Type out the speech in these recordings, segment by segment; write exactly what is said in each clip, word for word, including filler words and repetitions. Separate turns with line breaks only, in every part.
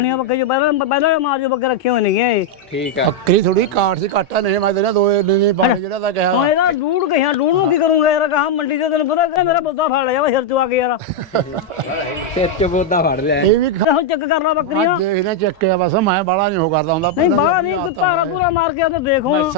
ਬੱਕਰੇ ਜੋ ਪਹਿਲਾਂ ਪਹਿਲਾਂ ਮਾਰ ਜੋ ਬੱਕਰੇ ਰੱਖੇ ਹੋਏ ਨੇਗੇ।
ਠੀਕ ਆ
ਬੱਕਰੀ ਥੋੜੀ ਕਾਟ ਸੀ ਘਾਟਾ ਨਹੀਂ ਮੈਂ ਤੇਰਾ ਦੋ ਨਹੀਂ ਪਾ ਜਿਹੜਾ ਤਾਂ ਕਿਹਾ
ਹੁਣ ਇਹਦਾ ਡੂੜ ਕਹਾਂ ਡੂੜ ਨੂੰ ਕੀ ਕਰੂੰਗਾ ਯਾਰ ਕਹਾ ਮੰਡੀ ਤੇ ਤੈਨੂੰ ਪਤਾ ਕਿ ਮੇਰਾ ਬੁੱਧਾ ਫੜ ਲਿਆ ਵਾ ਸਿਰ ਚ ਆ ਕੇ ਯਾਰ
ਸਿਰ ਚ ਬੋਦਾ ਫੜ ਲਿਆ
ਇਹ ਵੀ
ਹੁਣ ਚੈੱਕ ਕਰ ਲਾ ਬੱਕਰੀਆਂ
ਦੇਖ ਨਾ ਚੱਕਿਆ ਬਸ ਮੈਂ ਬਾਲਾ ਨਹੀਂ ਉਹ ਕਰਦਾ ਹੁੰਦਾ
ਨਹੀਂ ਬਾਹਰ ਨਹੀਂ ਕੋਈ ਭਾਰਾ ਪੂਰਾ ਮਾਰ ਕੇ ਤੇ ਦੇਖ ਹੁਣ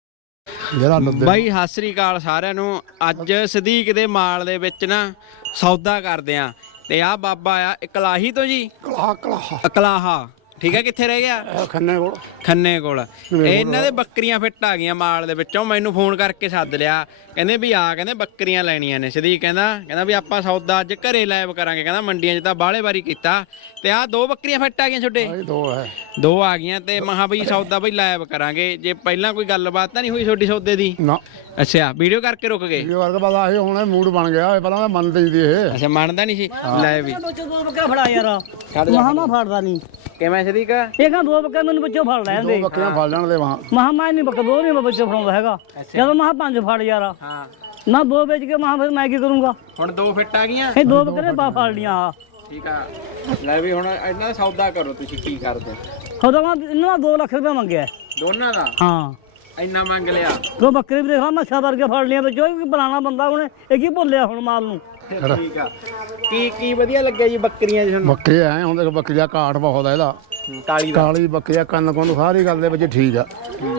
ਜਿਹੜਾ ਲੱਦੇ
ਬਾਈ ਸਤਿ ਸ੍ਰੀ ਅਕਾਲ ਸਾਰਿਆਂ ਨੂੰ। ਅੱਜ ਸਦੀਕ ਦੇ ਮਾਲ ਦੇ ਵਿੱਚ ਨਾ ਸੌਦਾ ਕਰਦੇ ਆ ਤੇ ਆ ਬਾਬਾ ਆ ਇਕਲਾਹੀ ਤੋਂ ਜੀ
ਕਲਾ ਕਲਾ
ਇਕਲਾਹਾ ਠੀਕ ਹੈ। ਕਿੱਥੇ ਰਹਿ ਗਿਆ?
ਖੰਨੇ ਕੋਲ
ਖੰਨੇ ਕੋਲ। ਇਹਨਾਂ ਦੇ ਬੱਕਰੀਆਂ ਫਿੱਟ ਆ ਗਈਆਂ ਮਾਲ ਦੇ ਵਿੱਚੋਂ। ਮੈਨੂੰ ਫੋਨ ਕਰਕੇ ਸੱਦ ਲਿਆ, ਕਹਿੰਦੇ ਵੀ ਆ ਕਹਿੰਦੇ ਬੱਕਰੀਆਂ ਲੈਣੀਆਂ ਨੇ। ਸਦੀਕ ਕਹਿੰਦਾ ਕਹਿੰਦਾ ਵੀ ਆਪਾਂ ਸੌਦਾ ਅੱਜ ਘਰੇ ਲਾਈਵ ਕਰਾਂਗੇ। ਕਹਿੰਦਾ ਮੰਡੀਆਂ 'ਚ ਤਾਂ ਬਾਹਲੇ ਵਾਰੀ ਕੀਤਾ ਤੇ ਆ ਦੋ ਬੱਕਰੀਆਂ ਫਿੱਟ ਆ ਗਈਆਂ ਛੋਡੇ
ਦੋ ਹੈ
ਦੋ ਆ ਗਈਆਂ ਤੇ ਮਹਾ ਬਈ ਸੌਦਾ ਬਈ ਲਾਈਵ ਕਰਾਂਗੇ। ਜੇ ਪਹਿਲਾਂ ਕੋਈ ਗੱਲਬਾਤ ਤਾਂ ਨਹੀਂ ਹੋਈ ਤੁਹਾਡੀ ਸੌਦੇ ਦੀ?
ਨਾ
ਅੱਛਾ ਵੀਡੀਓ ਕਰਕੇ ਰੁਕ ਗਏ।
ਵੀਡੀਓ ਕਰਕੇ ਬਸ ਇਹ ਹੁਣ ਮੂਡ ਬਣ ਗਿਆ ਪਹਿਲਾਂ ਤਾਂ ਮੰਨਦੇ ਹੀ ਸੀ ਇਹ।
ਅੱਛਾ ਮੰਨਦਾ ਨਹੀਂ ਸੀ ਲੈ ਵੀ
ਦੋ ਬੱਕਰਾ ਫੜਾ ਯਾਰ ਮਹਾ ਮੈਂ ਫੜਦਾ ਨਹੀਂ।
ਕਿਵੇਂ ਸਦੀਕ?
ਇਹ ਕਹਿੰਦਾ ਦੋ ਬੱਕਰੇ ਮੈਨੂੰ ਬੱਚੋਂ ਫੜ ਲੈਂਦੇ
ਦੋ ਬੱਕਰੀਆਂ ਫੜ ਲੈਣ ਦੇ ਵਾਂ
ਮਹਾ ਮੈਂ ਨਹੀਂ ਬੱਕਰਾ ਦੋ ਨਹੀਂ ਮੈਂ ਬੱਚੇ ਫੜਾਉਂਦਾ ਹੈਗਾ। ਜਦੋਂ ਮਹਾ ਪੰਜ ਫੜ ਯਾਰ
ਹਾਂ
ਨਾ ਦੋ ਵੇਚ ਕੇ ਮਹਾ ਫਿਰ ਮੈਂ ਕੀ ਕਰੂੰਗਾ?
ਹੁਣ ਦੋ ਫਿੱਟ ਆ ਗਈਆਂ।
ਇਹ ਦੋ ਬੱਕਰੇ ਪਾ ਫੜ ਲੀਆਂ ਆ
ਠੀਕ ਆ ਲੈ ਵੀ ਹੁਣ ਇਹਨਾਂ ਦਾ ਸੌਦਾ ਕਰੋ ਤੁਸੀਂ ਕੀ ਕਰਦੇ?
ਉਹਦਾ ਮੈਂ ਇਹਨਾਂ ਦਾ ਦੋ ਲੱਖ ਰੁਪਏ ਮੰਗਿਆ
ਦੋਨਾਂ ਦਾ
ਹਾਂ।
ਇੰਨਾ ਮੰਗ ਲਿਆ?
ਦੋ ਬੱਕਰੇ ਵੀ ਦੇਖਾ ਮੱਛਾ ਵਰਗੇ ਫੜ ਲਿਆ ਵਿੱਚੋਂ ਕੋਈ ਪੁਰਾਣਾ ਬੰਦਾ ਉਹਨੇ ਇਹ ਕੀ ਭੁੱਲਿਆ ਹੁਣ ਮਾਲ ਨੂੰ।
ਠੀਕ ਆ ਕੀ ਕੀ ਵਧੀਆ ਲੱਗਿਆ ਜੀ ਬੱਕਰੀਆਂ ਜੀ ਤੁਹਾਨੂੰ?
ਬੱਕਰੀ ਐ ਹੁਣ ਦੇਖ ਬੱਕਰੀ ਦਾ ਕਾਠ ਬਹੁਤ ਆ ਇਹਦਾ।
ਕਾਲੀ ਦਾ
ਕਾਲੀ ਬੱਕਰੀ ਆ, ਕੰਨ ਕੋਨ ਸਾਰੀ ਗੱਲ ਦੇ ਵਿੱਚ ਠੀਕ ਆ।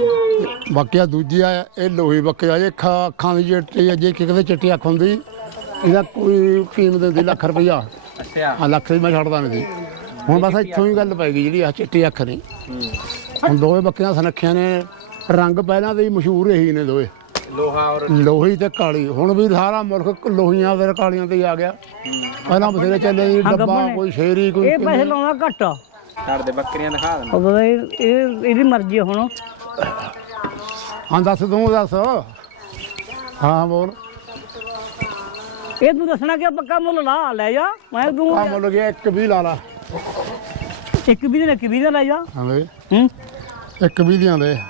ਬਾਕੀ ਆ ਦੂਜੀ ਆ ਇਹ ਲੋਹੀ ਬੱਕਰੀ ਆ ਜੇ ਅੱਖਾਂ ਅੱਖਾਂ ਦੀ ਚਿੱਟੀ ਜੇ ਕਿਤੇ ਚਿੱਟੀ ਅੱਖ ਹੁੰਦੀ ਇਹਦਾ ਕੋਈ ਕੀਮਤ ਦਿੰਦੀ ਲੱਖ ਰੁਪਈਆ।
ਅੱਛਾ
ਆ ਲੱਖ ਦੀ ਮੈਂ ਛੱਡਦਾ ਨਹੀਂ ਸੀ। ਹੁਣ ਬਸ ਇੱਥੋਂ ਹੀ ਗੱਲ ਪੈ ਗਈ ਜਿਹੜੀ ਆ ਚਿੱਟੀ ਅੱਖ ਨਹੀਂ। ਹੁਣ ਦੋਵੇਂ ਬੱਕਰੀਆਂ ਸੁਨੱਖੀਆਂ ਨੇ। ਰੰਗ ਪਹਿਲਾਂ ਦੇ ਹੀ ਮਸ਼ਹੂਰ ਇਹੀ ਨੇ ਦੋਵੇਂ
ਲੋਹਾ ਔਰ
ਲੋਹੀ ਤੇ ਕਾਲੀ। ਹੁਣ ਵੀ ਸਾਰਾ ਮੁਲਕ ਲੋਹੀਆਂ ਤੇ ਕਾਲੀਆਂ ਤੇ ਆ ਗਿਆ। ਪਹਿਲਾਂ ਬਥੇਰੇ ਚੱਲੇ ਜੀ ਡੱਬਾ ਕੋਈ ਸ਼ੇਰੀ ਕੋਈ
ਇਹ ਪੈਸੇ ਲਾਉਂਦਾ ਘੱਟ
ਛੱਡ ਦੇ ਬੱਕਰੀਆਂ ਦਿਖਾ ਦੇਣਾ।
ਉਹ ਇਹ ਇਹ- ਇਹਦੀ ਮਰਜ਼ੀ ਆ ਹੁਣ।
ਹਾਂ ਦੱਸ ਤੂੰ ਦੱਸ ਹਾਂ ਬੋਲ।
ਇਹ ਤੂੰ ਦੱਸਣਾ ਕਿ ਪੱਕਾ ਮੁੱਲ ਲਾ ਲੈ ਜਾ। ਮੈਂ ਤੂੰ
ਆ ਮੁੱਲ ਗਿਆ ਇੱਕ ਵੀ ਲਾ ਲਾ।
ਇੱਕ ਵੀ ਦਿਨ ਇੱਕ ਵੀ ਦਿਨ ਲੈ ਜਾ।
ਹਾਂ ਵੇ
ਹੂੰ
ਇੱਕ ਵੀ ਦੀਆਂ ਦੇ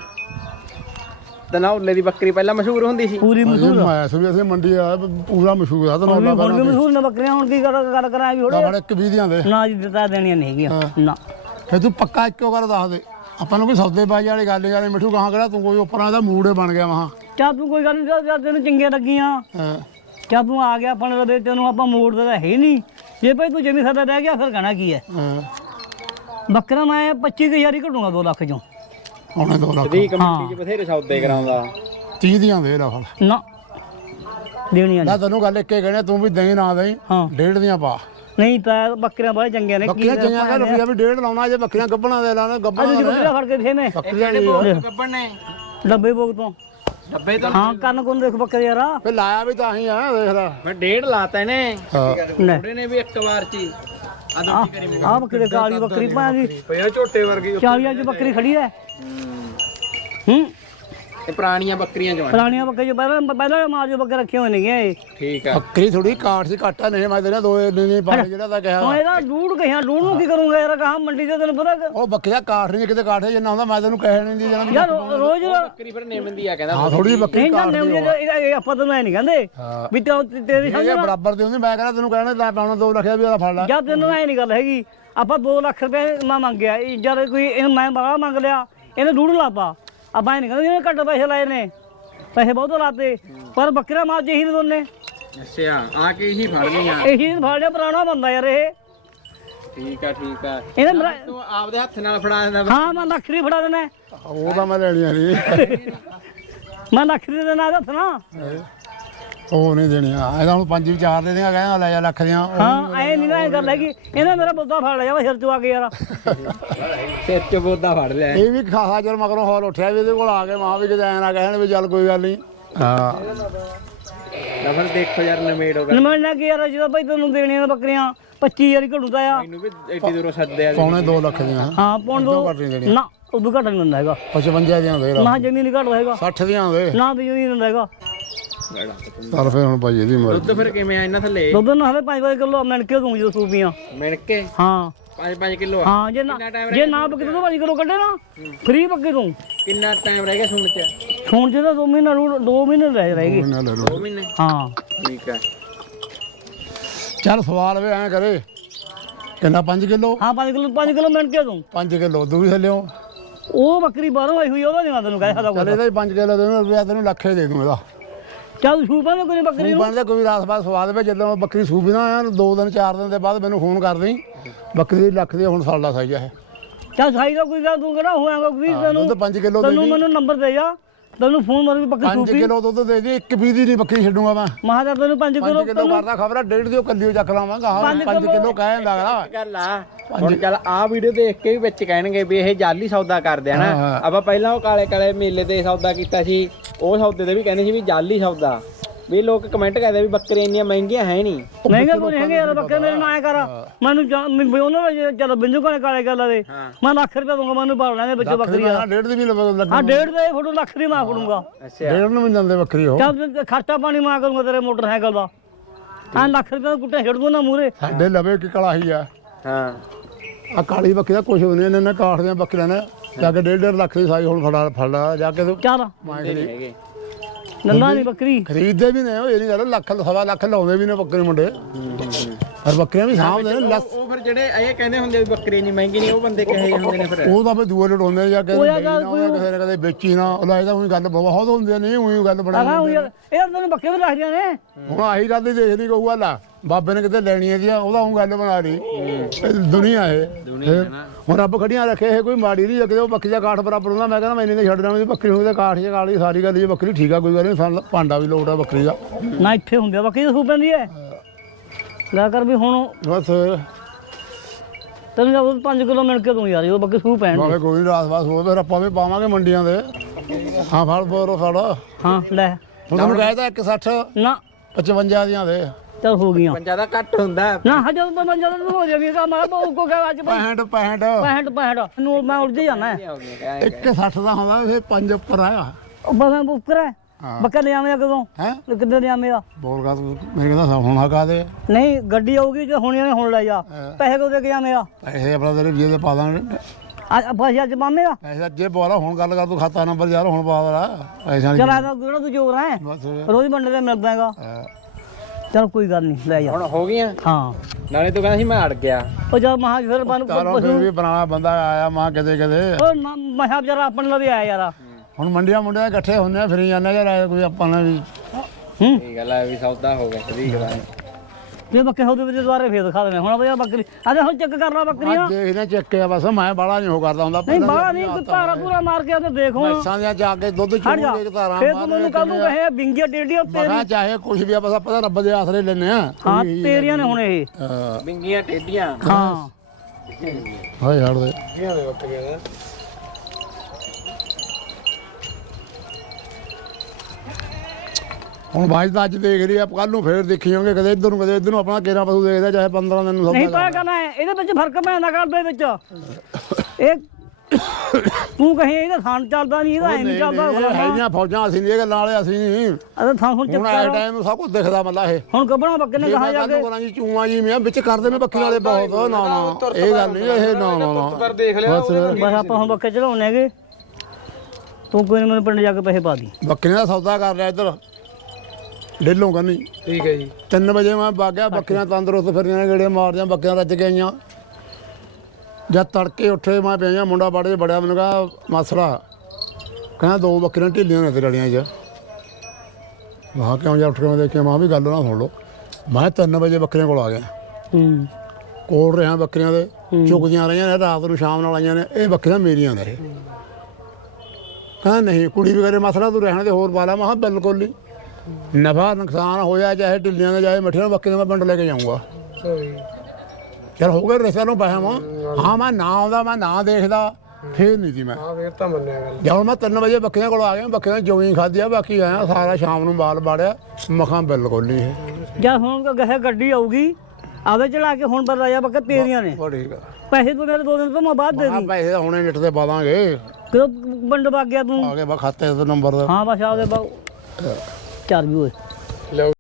ਤਨੌਲੇ ਦੀ ਬੱਕਰੀ ਪਹਿਲਾਂ ਮਸ਼ਹੂਰ ਹੁੰਦੀ ਸੀ।
ਪੂਰੀ ਮਸ਼ਹੂਰ
ਮੈਂ ਸੁਣਿਆ ਸੀ ਮੰਡੀ ਆ ਪੂਰਾ ਮਸ਼ਹੂਰ ਆ ਤੈਨੂੰ ਅੱਲਾ
ਹੁਣ ਵੀ ਮਸ਼ਹੂਰ ਨੇ ਬੱਕਰੀਆਂ। ਹੁਣ ਕੀ ਗੱਲ ਗੱਲ ਕਰਾਂ ਵੀ
ਬੜਾ
ਹੋੜੇ
ਇੱਕ ਵੀ ਦੀਆਂ ਦੇ
ਨਾ ਜੀ ਦਿੱਤਾ ਦੇਣੀਆਂ ਨਹੀਂ ਹੈਗੀਆਂ ਨਾ।
ਫੇ ਤੂੰ ਪੱਕਾ ਇੱਕੋ ਗੱਲ ਦੱਸ ਦੇ। ਆਪਾਂ ਨੂੰ ਕੋਈ ਸੌਦੇ ਬਾਜੀ ਵਾਲੀ ਗੱਲ ਯਾਰ ਮਿੱਠੂ ਕਹਾਂ ਕਿਹੜਾ ਤੂੰ ਕੋਈ ਉੱਪਰਾਂ ਦਾ ਮੂਡ ਬਣ ਗਿਆ ਵਾਂ।
ਚਾ ਤੂੰ ਕੋਈ ਗੱਲ ਨਹੀਂ ਜਦ ਤੈਨੂੰ ਚੰਗੀਆਂ ਲੱਗੀਆਂ
ਹਾਂ
ਚਾ ਤੂੰ ਆ ਗਿਆ ਆਪਣੇ ਦੇ ਤੈਨੂੰ ਆਪਾਂ ਮੋੜ ਦਾ ਹੈ ਨਹੀਂ। ਜੇ ਭਾਈ ਤੂੰ ਜਮੀ ਸਾਡਾ ਰਹਿ ਗਿਆ ਫਿਰ ਕਹਿਣਾ ਕੀ ਹੈ?
ਹਾਂ
ਬੱਕਰਾ ਮੈਂ ਪੱਚੀ ਹਜ਼ਾਰ ਹੀ ਘਟੂਗਾ ਦੋ ਲੱਖ ਚੋਂ।
ਉਹਨੇ ਦੋ ਲੱਖ
ਸਦੀਕ ਮੰਡੀ 'ਚ ਬਥੇਰੇ ਸੌਦੇ ਕਰਾਉਂਦਾ।
ਤੀਹ ਦੀਆਂ ਦੇ ਲਾ ਫੜ
ਨਾ ਦੇਣੀਆਂ
ਨਾ
ਨਹੀਂ।
ਤੈਨੂੰ ਗੱਲ ਇੱਕੇ ਕਹਿਣੇ ਤੂੰ ਵੀ ਦੇਈ ਨਾ ਦੇਈ
ਹਾਂ
ਡੇਢ ਦੀਆਂ ਪਾ।
ਨਹੀਂ ਤਾਂ ਬੱਕਰੀਆਂ ਬੜੇ ਚੰਗੀਆਂ ਨੇ।
ਬੱਕਰੀਆਂ ਚੰਗੀਆਂ ਕਰ ਰੁਪਈਆ ਵੀ ਡੇਢ ਲਾਉਣਾ ਜੇ ਬੱਕਰੀਆਂ ਗੱਬਣਾ ਦੇ ਲਾਣਾ ਗੱਬਣਾ
ਅੱਜ ਬੱਕਰੀਆਂ ਫੜ ਕੇ ਫੇ ਨੇ
ਬੱਕਰੀਆਂ ਨਹੀਂ
ਗੱਬਣ ਨੇ
ਡੱਬੇ ਬੋਗ ਤੋਂ
ਡੱਬੇ ਤੋਂ
ਹਾਂ ਕੰਨ ਕੋਨ ਦੇਖ ਬੱਕਰੇ ਯਾਰਾ।
ਫੇ ਲਾਇਆ ਵੀ ਤਾਂ ਹੀ ਆ ਦੇਖ ਲੈ।
ਮੈਂ ਡੇਢ ਲਾਤਾ ਇਹਨੇ।
ਹਾਂ
ਲੈ
ਉਹਦੇ ਨੇ ਵੀ ਇੱਕ ਵਾਰ 'ਚ ਹੀ ਆ ਦੋਟੀ ਕਰੀ ਮੈਂ
ਆ ਬੱਕਰੇ ਕਾਲੀ ਬੱਕਰੀ ਭਾਂ ਦੀ
ਪਿਆ ਝੋਟੇ ਵਰਗੀ।
ਚਾਲੀਆਂ ਚ ਬੱਕਰੀ ਖੜੀ ਐ। ਹੂੰ
ਇਹ ਪੁਰਾਣੀਆਂ ਬੱਕਰੀਆਂ ਜਵਾਨ।
ਪੁਰਾਣੀਆਂ ਬੱਕਰੀਆਂ ਜੋ ਪਹਿਲਾਂ ਪਹਿਲਾਂ ਮਾਰ ਜੋ ਬੱਕਰੇ ਰੱਖੇ ਹੋਏ ਨੇਗੇ।
ਠੀਕ ਆ
ਬੱਕਰੀ ਥੋੜੀ ਕਾਠ ਸੀ ਘਾਟਾ ਨਹੀਂ ਮੈਂ ਤੇਰਾ ਦੋ ਨਹੀਂ ਪਾ ਜਿਹੜਾ ਤਾਂ ਕਿਹਾ
ਹੁਣ ਇਹਦਾ ਡੂੜ ਕਹਾਂ ਡੂੜ ਨੂੰ ਕੀ ਕਰੂੰਗਾ ਯਾਰ ਕਹਾ ਮੰਡੀ ਤੇ ਤੈਨੂੰ ਪਤਾ
ਉਹ ਬੱਕਰੀਆਂ ਕਾਠ ਨਹੀਂ ਕਿਤੇ ਕਾਠੇ ਜਿੰਨਾ ਹੁੰਦਾ ਮੈਂ ਤੈਨੂੰ ਕਹਿ ਨਹੀਂ ਦੀ ਜਾਣਾ
ਯਾਰ ਰੋਜ਼
ਬੱਕਰੀ ਫਿਰ ਨਿਮੰਦੀ ਆ ਕਹਿੰਦਾ।
ਹਾਂ ਥੋੜੀ ਬੱਕਰੀ
ਨਹੀਂ
ਕਾਠ
ਜਾਂਦੇ ਹੁੰਦੇ ਇਹ ਆਪਾਂ ਤੈਨੂੰ ਐ ਨਹੀਂ ਕਹਿੰਦੇ ਵੀ ਤੂੰ ਤੇਰੀ ਸਮਝ
ਇਹ ਬਰਾਬਰ ਦੀ ਹੁੰਦੀ ਮੈਂ ਕਹਿੰਦਾ ਤੈਨੂੰ ਕਹਿਣਾ ਤਾਂ ਪਾਉਣਾ ਦੋ ਲੱਖ ਵੀ ਉਹਦਾ ਫੜ ਲੈ।
ਜਾਂ ਤੈਨੂੰ ਐ ਨਹੀਂ ਗੱਲ ਹੈਗੀ। ਆਪਾਂ ਦੋ ਲੱਖ ਰੁਪਏ ਮੈਂ ਮੰਗਿਆ ਜਦ ਕੋਈ ਇਹਨੂੰ ਮੈਂ ਬਾਹਲਾ ਮੰਗ ਲਿਆ ਇਹਨੇ ਡੂੜ ਲਾਪਾ। ਆਪਾਂ ਐ ਨਹੀਂ ਕਹਿੰਦੇ ਇਹਨੇ ਘੱਟ ਪੈਸੇ ਲਾਏ ਨੇ ਪੈਸੇ ਬਹੁਤ ਲਾਤੇ ਪਰ ਬੱਕਰਾ ਮਾਰ ਜਿਹੀ ਨੇ ਦੋਨੇ।
ਅੱਛਾ ਆ ਕੇ ਹੀ ਫੜ ਲਈਆਂ।
ਇਹੀ ਫੜ ਲਿਆ ਪੁਰਾਣਾ ਬੰਦਾ ਯਾਰ ਇਹ।
ਠੀਕ ਆ ਠੀਕ ਆ
ਇਹਨੇ ਮੇਰਾ
ਤੂੰ ਆਪਦੇ ਹੱਥ ਨਾਲ ਫੜਾ ਦਿੰਦਾ।
ਹਾਂ ਮੈਂ ਲੱਖ ਦੀ ਫੜਾ ਦੇਣਾ।
ਉਹ ਤਾਂ ਮੈਂ ਲੈਣੀਆਂ ਨਹੀਂ
ਮੈਂ ਲੱਖ ਦੀ ਦੇਣਾ ਹੱਥ ਨਾ।
ਉਹ ਨਹੀਂ ਦੇਣੀਆਂ ਇਹਦਾ ਹੁਣ ਪੰਜ ਵਿਚਾਰ ਦੇ ਦੇਗਾ ਕਹਿੰਦਾ ਲੈ ਜਾ ਲੱਖ ਦੀਆਂ।
ਹਾਂ ਐ ਨਹੀਂ ਨਾ ਇਹ ਗੱਲ ਹੈਗੀ। ਇਹਨੇ ਮੇਰਾ ਬੁੱਧਾ ਫੜ ਲਿਆ ਵਾ ਸਿਰ ਚ ਆ ਕੇ ਯਾਰ।
ਸਿਰ ਚ ਬੋਦਾ ਫੜ ਲਿਆ।
ਇਹ ਵੀ ਖਾਸਾ ਚਿਰ ਮਗਰੋਂ ਹੌਲ ਉੱਠਿਆ ਵੀ ਇਹਦੇ ਕੋਲ ਆ ਕੇ ਮਾਂ ਵੀ ਕਿਤੇ ਐਂ ਨਾ ਕਹਿਣ ਵੀ ਚੱਲ ਕੋਈ ਗੱਲ ਨਹੀਂ। ਹਾਂ
ਤਾਂ ਫਿਰ ਦੇਖੋ ਯਾਰ ਨਮੇੜ ਹੋ ਗਿਆ।
ਮੈਂ ਨਾ ਕਿ ਯਾਰ ਜਦੋਂ ਭਾਈ ਤੈਨੂੰ ਦੇਣੀਆਂ ਨੇ ਬੱਕਰੀਆਂ ਪੱਚੀ ਹਜ਼ਾਰ ਹੀ ਘਟੂਦਾ ਆ।
ਮੈਨੂੰ ਵੀ ਏਡੀ ਦੂਰੋਂ ਸੱਦਿਆ।
ਪੌਣੇ ਦੋ ਲੱਖ ਦੀਆਂ
ਹਾਂ ਪੌਣ ਦੋ
ਘੱਟ ਨਹੀਂ ਦੇਣੀਆਂ।
ਨਾ ਉਦੋਂ ਘੱਟ ਨਹੀਂ ਦਿੰਦਾ ਹੈਗਾ।
ਪਚਵੰਜਾ ਦੀਆਂ ਦੇ ਲਾ
ਨਾ ਜਮੀ ਨਹੀਂ ਘੱਟਦਾ ਹੈਗਾ।
ਸੱਠ ਦੀਆਂ ਦੇ
ਨਾ ਵੀ ਨਹੀਂ ਦਿੰਦਾ ਹੈਗਾ।
ਚੱਲ ਫੇਰ ਹੁਣ ਭਾਈ ਇਹਦੀ ਮਰਜ਼ੀ।
ਦੁੱਧ ਫਿਰ ਕਿਵੇਂ ਆ ਇਹਨਾਂ ਥੱਲੇ?
ਦੁੱਧ ਨਾ ਹਲੇ ਪੰਜ ਕਿਲੋ ਮਿਣ ਕੇ ਦੂੰ ਜਦੋਂ ਸੂਪੀਆਂ।
ਮਿਣ ਕੇ
ਹਾਂ
ਪੰਜ ਪੰਜ ਕਿਲੋ ਆ।
ਹਾਂ ਜੇ ਨਾ ਜੇ ਨਾ ਬੱਕਰੀ ਤੋਂ ਪੰਜ ਕਿਲੋ ਕੱਢੇ ਨਾ ਫ੍ਰੀ ਬੱਕਰੀ ਤੂੰ।
ਕਿੰਨਾ ਟਾਈਮ ਰਹਿ ਗਿਆ ਸੂਣ ਚ?
ਹੁਣ ਜਿਹੜਾ ਦੋ ਮਹੀਨੇ ਦੋ ਮਹੀਨੇ ਰਹਿ ਰਹੇਗੀ।
ਇਹਨਾਂ ਲੈ ਲਓ
ਦੋ ਮਹੀਨੇ।
ਹਾਂ
ਠੀਕ ਆ
ਚੱਲ ਸਵਾਲ ਵੇ ਐਂ ਕਰੇ ਕਿੰਨਾ ਪੰਜ ਕਿਲੋ
ਹਾਂ ਪੰਜ ਕਿਲੋ ਪੰਜ ਕਿਲੋ ਮਿਣ ਕੇ ਦੂੰ
ਪੰਜ ਕਿਲੋ ਦੂਈ ਥੱਲਿਓ
ਉਹ ਬੱਕਰੀ ਬਾਹਰੋਂ ਆਈ ਹੋਈ ਉਹਦਾ ਨਹੀਂ ਮੈਂ ਤੈਨੂੰ ਕਹਿ ਸਕਦਾ
ਚੱਲ
ਕੋਈ
ਇਹਦਾ ਹੀ ਪੰਜ ਕਿਲੋ ਦੇ ਰੁਪਿਆ ਤੈਨੂੰ ਲੱਖੇ ਦੇ ਦੂੰ ਇਹਦਾ
ਚੱਲ ਸੂਪਾਂ ਦੇ ਕੋਈ ਬੱਕਰੀ ਨੂੰ
ਬਣਦਾ ਕੋਈ ਰਾਸ ਬਾਸ ਸਵਾਦ ਵਿੱਚ ਜਦੋਂ ਬੱਕਰੀ ਸੂਬੀ ਨਾ ਆਇਆ ਦੋ ਦਿਨ ਚਾਰ ਦਿਨ ਦੇ ਬਾਅਦ ਮੈਨੂੰ ਫੋਨ ਕਰ ਦੇਈਂ ਬੱਕਰੀ ਦੀ ਲੱਖ ਦੀ ਹੁਣ ਸਾਲ ਦਾ ਸਾਈ ਆ ਇਹ
ਚੱਲ ਸਾਈ ਦਾ ਕੋਈ ਗੱਲ ਤੂੰ ਕਿਹੜਾ ਹੋਇਆਗਾ ਵੀ ਤੈਨੂੰ
ਦੁੱਧ ਪੰਜ ਕਿਲੋ ਦੇ
ਤੈਨੂੰ ਮੈਨੂੰ ਨੰਬਰ ਦੇ ਜਾ ਤੈਨੂੰ ਫੋਨ ਮਾਰ ਵੀ ਬੱਕਰੀ
ਪੰਜ
ਸੂਪੀ
ਕਿਲੋ ਦੁੱਧ ਦੇ ਦੀ ਇੱਕ ਵੀ ਦੀ ਨਹੀਂ ਬੱਕਰੀ ਛੱਡੂਗਾ ਮੈਂ
ਮਹਾ ਤਾਂ ਤੈਨੂੰ ਪੰਜ ਕਿਲੋ
ਪੰਜ ਕਿਲੋ ਕਰਦਾ ਖਬਰ ਡੇਢ ਦਿਓ ਕੱਲਿਓ ਚੱਕ ਲਾਵਾਂਗਾ ਹਾਂ ਪੰਜ ਕਿਲੋ ਕਹਿ ਲੱਗਦਾ
ਗੱਲ ਆ ਹੁਣ ਚੱਲ ਆਹ ਵੀਡੀਓ ਦੇਖ ਕੇ ਵੀ ਵਿੱਚ ਕਹਿਣਗੇ ਵੀ ਇਹ ਜਾਲੀ ਸੌਦਾ ਕਰਦੇ ਆ ਨਾ ਆਪਾਂ ਪਹਿਲਾਂ ਉਹ ਕਾਲੇ ਕਾਲੇ ਮੇਲੇ ਤੇ ਸੌਦਾ ਕੀਤਾ ਸੀ ਉਹ ਸੌਦੇ ਤੇ ਵੀ ਕਹਿੰਦੇ ਸੀ ਵੀ ਜਾਲੀ ਸੌਦਾ ਵੀ ਲੋਕ ਕਮੈਂਟ ਕਰਦੇ ਵੀ ਬੱਕਰੀਆਂ ਇੰਨੀਆਂ ਮਹਿੰਗੀਆਂ ਹੈ ਨਹੀਂ
ਮਹਿੰਗੇ ਕੋਈ ਹੈਗੇ ਯਾਰ ਬੱਕਰੇ ਮੇਰੇ ਨਾਲ ਐ ਕਰ ਮੈਨੂੰ ਜਾਂ- ਮੈਨੂੰ ਉਹਨਾਂ ਨੇ ਚਲੋ ਬਿੰਜੂ ਕਾਲੇ ਕਾਲੇ ਗੱਲ ਦੇ ਮੈਂ ਲੱਖ ਰੁਪਏ ਦੂੰਗਾ ਮੈਨੂੰ ਪਾਲ ਲੈਣੇ ਵਿੱਚ ਬੱਕਰੀ ਆ
ਡੇਢ ਦੀ ਵੀ ਲੱਗ
ਹਾਂ ਡੇਢ ਦੇ ਫੋਟੋ ਲੱਖ ਦੀ ਮੈਂ ਫੜੂੰਗਾ
ਅੱਛਾ
ਡੇਢ ਨੂੰ ਵੀ ਜਾਂਦੇ ਬੱਕਰੀ ਉਹ
ਚੱਲ ਖਰਚਾ ਪਾਣੀ ਮੈਂ ਕਰੂੰਗਾ ਤੇਰੇ ਮੋਟਰਸਾਈਕਲ ਦਾ ਆ ਲੱਖ ਰੁਪਏ ਦਾ ਕੁੱਟੇ ਛੱਡ ਦੂੰ ਨਾ ਮੂਰੇ
ਸਾਡੇ ਲਵੇ ਕਿ ਕਲਾਹੀ ਆ
ਹਾਂ
ਆ ਕਾਲੀ ਬੱਕਰੀ ਦਾ ਕੁਛ ਨਹੀਂ ਇਹਨਾਂ ਨੇ ਕਾਠ ਦੀਆਂ ਬੱਕਰੀਆਂ ਨੇ ਜਾ ਕੇ ਡੇਢ ਡੇਢ ਲੱਖ ਦੀ ਸਾਈ ਹੁਣ ਫੜਾ ਫੜਾ ਜਾ ਕੇ
ਚੱਲ
ਮੈਂ
ਹੈਗੇ
ਨੰਦਾ ਨਹੀਂ ਬੱਕਰੀ
ਖਰੀਦਦੇ ਵੀ ਨੇ ਉਹ ਇਹ ਨਹੀਂ ਗੱਲ ਲੱਖ ਸਵਾ ਲੱਖ ਲਾਉਂਦੇ ਵੀ ਨੇ ਬੱਕਰੇ ਮੁੰਡੇ ਪਰ ਬੱਕਰੀਆਂ ਵੀ ਸਾਂਭਦੇ ਨੇ ਲੱਖ
ਉਹ ਫਿਰ ਜਿਹੜੇ ਇਹ ਕਹਿੰਦੇ ਹੁੰਦੇ ਵੀ ਬੱਕਰੀ ਇੰਨੀ ਮਹਿੰਗੀ ਨਹੀਂ ਉਹ ਬੰਦੇ ਕਿਹੋ ਜਿਹੇ ਹੁੰਦੇ ਨੇ ਫਿਰ
ਉਹ ਤਾਂ ਫੇ ਦੂਏ ਲਟਾਉਂਦੇ ਨੇ ਜਾਂ ਕਿਸੇ ਨੇ ਕਿਸੇ ਨੇ ਕਦੇ ਵੇਚੀ ਨਾ ਉਹ ਲੱਗਦਾ ਉਹੀ ਗੱਲ ਬਹੁਤ ਹੁੰਦੀ ਨਹੀਂ ਉਹੀ ਗੱਲ ਬਣਾ
ਆਹ ਯਾਰ ਇਹ ਤੈਨੂੰ ਬੱਕੇ ਵੀ ਰੱਖਦੀਆਂ ਨੇ
ਹੁਣ ਆਹੀ ਗੱਲ ਹੀ ਦੇਖਦੀ ਕਹੂਗਾ ਲਾ ਬਾਬੇ ਨੇ ਕਿਤੇ ਲੈਣੀ ਹੈ ਜੀ ਉਹਦਾ ਉਹ ਗੱਲ ਬਣਾ ਰਹੀ ਇਹ ਦੁਨੀਆ ਇਹ ਹੁਣ ਰੱਬ ਖੜੀਆਂ ਰੱਖੇ ਇਹ ਕੋਈ ਮਾੜੀ ਨਹੀਂ ਲੱਗਦੇ ਉਹ ਬੱਕਰੀ ਦਾ ਕਾਠ ਬਰਾਬਰ ਹੁੰਦਾ ਮੈਂ ਕਹਿੰਦਾ ਮੈਨੇ ਨਹੀਂ ਛੱਡਣਾ ਮੇਰੀ ਬੱਕਰੀ ਹੋਵੇ ਤਾਂ ਕਾਠ ਚ ਕਾਲੀ ਸਾਰੀ ਗੱਲ ਜੀ ਬੱਕਰੀ ਠੀਕ ਆ ਕੋਈ ਗੱਲ ਨਹੀਂ ਸਾਨੂੰ ਭਾਂਡਾ ਵੀ ਲੋਟ ਆ ਬੱਕਰੀ ਦਾ
ਨਾ ਇੱਥੇ ਹੁੰਦੇ ਆ ਬੱਕਰੀ ਸੂ ਪੈਂਦੀ ਹੈ ਲੈ ਕਰ ਵੀ ਹੁਣ
ਬਸ
ਤੈਨੂੰ ਜਦ ਪੰਜ ਕਿਲੋ ਮਿਲ ਕੇ ਦੂੰ ਯਾਰ ਜਦੋਂ ਬੱਕਰੀ ਸੂ ਪੈਣ
ਬਾਬੇ ਕੋਈ ਨਹੀਂ ਰਾਸ ਬਾਸ ਹੋ ਫਿਰ ਆਪਾਂ ਵੀ ਪਾਵਾਂਗੇ ਮੰਡੀਆਂ ਦੇ ਹਾਂ ਫੜ ਬੋਰੋ ਫੜ ਹੁਣ
ਹਾਂ ਲੈ
ਤੁਹਾਨੂੰ ਕਹਿਦਾ ਇੱਕ ਸੱਠ
ਨਾ
ਪਚਵੰਜਾ ਦੀਆਂ ਦੇ
ਚੱਲ ਹੋ ਗਈਆਂ
ਪੰਜਾ ਦਾ ਘੱਟ ਹੁੰਦਾ
ਨਾ ਹਜੇ ਤਾਂ ਮੈਂ ਜਦੋਂ ਹੋ ਜਾਵੀ ਕਾ ਮੈਂ ਬਹੁ ਕੋ ਕਹ ਅੱਜ
ਪੈਂਹਠ ਪੈਂਹਠ
ਪੈਂਹਠ ਪੈਂਹਠ ਨੂੰ ਮੈਂ ਉਲਝ ਜਾਣਾ
ਹੋ ਗਈਆਂ
ਇੱਕ ਸੱਠ ਦਾ ਹੁੰਦਾ ਫਿਰ ਪੰਜ ਉੱਪਰ ਆਇਆ
ਉਹ ਬਸ ਬੁੱਕਰ ਹੈ
ਹਾਂ।
ਬੱਕਰ ਲਿਆਵੇਂਗਾ ਕਦੋਂ
ਹੈ
ਕਿੱਦਾਂ ਲਿਆਵੇਂਗਾ
ਬੋਲ ਗਾ ਤੂੰ ਮੇਰੇ ਕਹਿੰਦਾ ਹੁਣ ਹਕਾ ਦੇ
ਨਹੀਂ ਗੱਡੀ ਆਊਗੀ ਜੇ ਹੋਣੀ ਨੇ ਹੁਣ ਲੈ ਜਾ ਪੈਸੇ ਕਦੋਂ ਦੇ ਕੇ ਜਾਵੇਂਗਾ
ਪੈਸੇ ਆਪਣਾ ਤੇਰੇ ਵੀਏ ਦੇ ਪਾ ਦਾਂਗੇ
ਅੱਜ ਪੈਸੇ ਅੱਜ ਮਾਮੇਗਾ
ਪੈਸੇ ਅੱਜੇ ਪਵਾ ਲਾ ਹੁਣ ਗੱਲ ਕਰ ਤੂੰ ਖਾਤਾ ਨੰਬਰ ਯਾਰ ਹੁਣ ਪਾ ਦੇ ਪੈਸਾ
ਚਲ
ਨਹੀਂ
ਆਦਾ ਜਿਹੜਾ ਤੂੰ ਜੋਰ ਹੈ
ਬਸ
ਰੋਜ਼ ਬੰਦੇ ਤੇ ਮਿਲਦਾ ਹੈਗਾ
ਹਾਂ।
ਚਲ ਕੋਈ ਗੱਲ ਨਹੀਂ ਲੈ ਜਾ
ਹੁਣ ਹੋ ਗਈਆਂ
ਹਾਂ
ਨਾਲੇ ਤੂੰ ਕਹਿੰਦਾ ਸੀ ਮੈਂ ਅੜ ਗਿਆ
ਉਹ ਜਦ ਮਹਾ ਫਿਰ ਮਨ
ਚਲੋ ਫਿਰ ਵੀ ਪੁਰਾਣਾ ਬੰਦਾ ਆਇਆ ਮਾਂ ਕਿਤੇ ਕਿਤੇ
ਉਹ ਮਹਾ ਜਰਾ ਆਪਣੇ ਲਵੇ ਆਇਆ ਯਾਰ
ਹੁਣ ਮੰਡੀਆਂ ਮੁੰਡਿਆਂ ਇਕੱਠੇ ਹੁੰਦੇ ਆ ਫਿਰ ਜਾਂਦੇ ਯਾਰ ਕੋਈ ਆਪਾਂ ਨੇ ਵੀ
ਹੂੰ
ਇਹ ਗੱਲ ਆ ਵੀ ਸੌਦਾ ਹੋ ਗਿਆ ਸਹੀ ਗੱਲ
ਜੇ ਬੱਕੇ ਹੋਦੇ ਵਿੱਚ ਦੁਬਾਰੇ ਫੇਰ ਦਿਖਾ ਦੇਣੇ ਹੁਣ ਬਈ ਬੱਕਰੀ ਆਦੇ ਹੁਣ ਚੈੱਕ ਕਰ ਲਾ ਬੱਕਰੀਆਂ
ਦੇਖਦੇ ਚੱਕੇ ਆ ਬਸ ਮੈਂ ਬਾਲਾ ਨਹੀਂ ਹੋ ਕਰਦਾ ਹੁੰਦਾ
ਨਹੀਂ ਬਾਹਰ ਨਹੀਂ ਕੋਈ ਧਾਰਾ ਪੂਰਾ ਮਾਰ ਕੇ ਤੇ ਦੇਖ ਹੁਣ
ਮੈਸਾਂ ਦੀਆਂ ਜਾ ਕੇ ਦੁੱਧ
ਹਟ ਜਾ
ਚੋਣ ਦੇ ਧਾਰਾਂ
ਫੇਰ ਤੂੰ ਮੈਨੂੰ ਕੱਲ ਨੂੰ ਕਹੇ ਬਿੰਗੀਆਂ ਟੇਡੀਆਂ
ਮੈਂ
ਤੇਰੀ
ਕਿਹਾ ਚਾਹੇ ਕੁਝ ਵੀ ਆ ਬਸ ਆਪਾਂ ਤਾਂ ਰੱਬ ਦੇ ਆਸਰੇ ਲੈਨੇ ਆ
ਹਾਂ ਤੇਰੀਆਂ ਨੇ ਹੁਣ ਇਹ
ਹਾਂ
ਬਿੰਗੀਆਂ ਟੇਡੀਆਂ
ਹਾਂ
ਹਾਏ ਹੜ ਦੇ
ਇਹ ਦੇ ਬੱਕਰੀਆਂ ਦਾ
ਹੁਣ ਬਾਜ ਤਾਂ ਅੱਜ ਦੇਖ ਰਹੀ ਆ ਕੱਲ ਨੂੰ ਫੇਰ ਦੇਖੀ ਜਾਵਾਂਗੇ ਕਦੇ ਇੱਧਰ ਨੂੰ ਕਦੇ ਇੱਧਰ ਨੂੰ ਆਪਣਾ ਕੇਰਾ ਪਸ਼ੂ ਦੇਖਦਾ ਚਾਹੇ ਪੰਦਰਾਂ ਦਿਨ ਨੂੰ
ਨਹੀਂ
ਸੌਦਾ
ਪਤਾ ਕਰਨਾ ਹੈ ਇਹਦੇ ਵਿੱਚ ਫਰਕ ਪੈਂਦਾ ਕਰਦੇ ਵਿੱਚ ਇਹ ਤੂੰ ਕਹੇ ਇਹਦਾ ਥਾਂ ਚੱਲਦਾ ਨਹੀਂ ਇਹਦਾ ਐ ਨਹੀਂ ਚੱਲਦਾ
ਹੈਗੀਆਂ ਫੌਜਾਂ ਅਸੀਂ ਨਹੀਂ ਇਹ ਗੱਲਾਂ ਵਾਲੇ ਅਸੀਂ ਨਹੀਂ
ਅਰੇ ਥਾਂ ਹੁਣ
ਹੁਣ
ਚੱਕਰ
ਐ ਟਾਈਮ ਨੂੰ ਸਭ ਕੁਝ ਦਿਖਦਾ ਮੱਲਾ ਇਹ
ਹੁਣ ਕੱਬਣਾ ਬੱਕੇ ਨੇ ਕਹਾ ਜਾ ਕੇ
ਕਰਾਂ ਜੀ ਚੂਆਂ ਜੀ ਮੈਂ ਵਿੱਚ ਕਰਦੇ ਨੇ ਬੱਕਰੀ ਵਾਲੇ ਬਹੁਤ ਨਾ ਨਾ ਇਹ ਗੱਲ ਨਹੀਂ ਇਹ ਨਾ ਨਾ ਨਾ ਬਸ
ਬਸ ਆਪਾਂ ਹੁਣ ਬੱਕੇ ਚੜਾਉਣੇ ਹੈਗੇ ਤੂੰ ਕੋਈ ਨਹੀਂ ਮੈਨੂੰ ਪਿੰਡ ਜਾ ਕੇ ਪੈਸੇ ਪਾ ਦੀ
ਬੱਕਰੀਆਂ ਦਾ ਸੌਦਾ ਕਰ ਲਿਆ ਇੱਧਰ ਡੇਲੋਂ ਕਰਨੀ
ਠੀਕ ਹੈ ਜੀ
ਤਿੰਨ ਵਜੇ ਮੈਂ ਬਾਗਿਆ ਬੱਕਰੀਆਂ ਤੰਦਰੁਸਤ ਫਿਰੀਆਂ ਨੇ ਗੇੜੇ ਮਾਰਦੀਆਂ ਬੱਕਰੀਆਂ ਰੱਜ ਕੇ ਆਈਆਂ ਜਦ ਤੜਕੇ ਉੱਠੇ ਮੈਂ ਪਿਆ ਮੁੰਡਾ ਬਾੜੇ ਬੜਿਆ ਮੈਨੂੰ ਕਹਾ ਮਸਲਾ ਕਹਿੰਦਾ ਦੋ ਬੱਕਰੀਆਂ ਢਿੱਲੀਆਂ ਨੇ ਤੇ ਲੜੀਆਂ 'ਚ ਵਾਹ ਕਿਉਂ ਜਾ ਉੱਠ ਕੇ ਮੈਂ ਦੇਖਿਆ ਮਾਂ ਵੀ ਗੱਲ ਨਾ ਸੁਣ ਲਓ ਮੈਂ ਤਿੰਨ ਵਜੇ ਬੱਕਰੀਆਂ ਕੋਲ ਆ ਗਿਆ
ਹੂੰ
ਕੋਲ ਰਿਹਾ ਬੱਕਰੀਆਂ ਦੇ ਚੁੱਕਦੀਆਂ ਰਹੀਆਂ ਨੇ ਰਾਤ ਨੂੰ ਸ਼ਾਮ ਨਾਲ ਆਈਆਂ ਨੇ ਇਹ ਬੱਕਰੀਆਂ ਮੇਰੀਆਂ ਨੇ ਕਹਿੰਦਾ ਨਹੀਂ ਕੁੜੀ ਵੀ ਕਰੇ ਮਸਲਾ ਤੂੰ ਰਹਿਣ ਦੇ ਹੋਰ ਪਾ ਲਾ ਮੈਂ ਕਿਹਾ ਬਿਲਕੁਲ ਨਹੀਂ ਨਫਾ ਨੁਕਸਾਨ ਹੋਇਆ ਚਾਹੇ ਢਿੱਲੀਆਂ ਦਾ ਚਾਹੇ ਮਿੱਠੀਆਂ ਬੱਕਰੀਆਂ ਮੈਂ ਪਿੰਡ ਲੈ ਕੇ ਜਾਊਂਗਾ ਚਲ ਹੋ ਗਏ ਰਿਸ਼ਤੇ ਨੂੰ ਪੈਸਾ ਵਾ ਹਾਂ ਮੈਂ ਨਾ ਆਉਂਦਾ ਮੈਂ ਨਾ ਦੇਖਦਾ ਫੇਰ ਨਹੀਂ ਸੀ ਮੈਂ
ਹਾਂ ਫੇਰ ਤਾਂ ਮੰਨਿਆ ਗੱਲ
ਜਦੋਂ ਮੈਂ ਤਿੰਨ ਵਜੇ ਬੱਕਰੀਆਂ ਕੋਲ ਆ ਗਿਆ ਬੱਕਰੀਆਂ ਜੋਈ ਖਾਧੀ ਆ ਬਾਕੀ ਆਇਆ ਸਾਰਾ ਸ਼ਾਮ ਨੂੰ ਮਾਲ ਬਾੜਿਆ ਮਖਾਂ ਬਿਲਕੁਲ ਨਹੀਂ ਇਹ
ਜਾਂ ਹੁਣ ਕਹੇ ਗੱਡੀ ਆਊਗੀ ਆਵੇ ਚੜਾ ਕੇ ਹੁਣ ਬਰਲਾਇਆ ਬੱਕਰ ਤੇਰੀਆਂ ਨੇ
ਉਹ ਠੀਕ ਆ
ਪੈਸੇ ਤੂੰ ਮੇਰੇ ਦੋ ਦਿਨ ਤੋਂ ਮੈਂ ਬਾਅਦ ਦੇ
ਆਹ
ਦੀ
ਪੈਸੇ ਤਾਂ ਹੁਣੇ ਨਿੱਟ ਤੇ ਪਾ ਦਾਂਗੇ
ਕਦੋਂ ਬੰਡ ਵਗ ਗਿਆ ਤੂੰ
ਆ ਕੇ ਬਾ ਖਾਤੇ ਦਾ ਨੰਬਰ ਦਾ
ਹਾਂ ਬਸ ਆਉਦੇ ਬਾ ਚਾਰ ਵੀ ਹੋਏ
ਲਓ